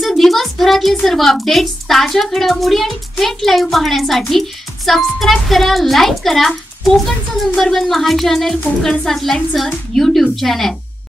तसे दिवसभरातले सर्व अपडेट्स, ताज्या घडामोडी आणि थेट लाईव्ह पाहण्यासाठी सबस्क्राइब करा, लाईक करा कोकणचं नंबर 1 महा चॅनल कोकण 7 लाईव्हचं YouTube चॅनल।